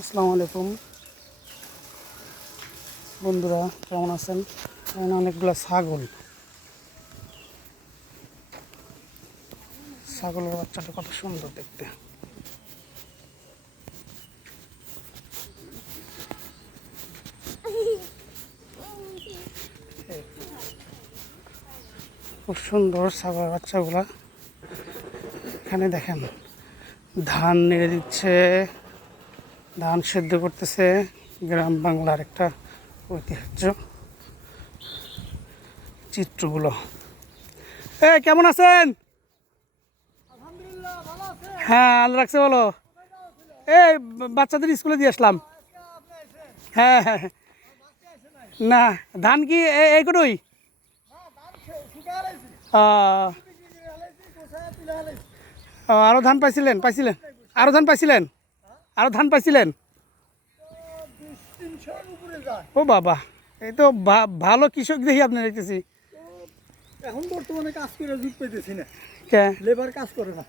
আসসালামু আলাইকুম বন্ধুরা, কেমন আছেন? এখানে অনেকগুলো ছাগলের বাচ্চাটা কত সুন্দর দেখতে। খুব সুন্দর ছাগলের বাচ্চাগুলা। এখানে দেখেন ধান নেড়ে দিচ্ছে, ধান সেদ্ধ করতেছে। গ্রাম বাংলার একটা ঐতিহ্য চিত্রগুলো। কেমন আছেন? হ্যাঁ, আল্লাহ রাখছে, বলো। বাচ্চাদের স্কুলে দিয়ে আসলাম। হ্যাঁ হ্যাঁ, না ধান কি এই কটুই? আরো ধান পাইছিলেন? আরো ধান পাইছিলেন? ও বাবা, এই তো ভালো কৃষক দেখি আপনি দেখতেছি। এখন বর্তমানে কাজ করে যুগ পেতেছি না, কে লেবার কাজ করে না।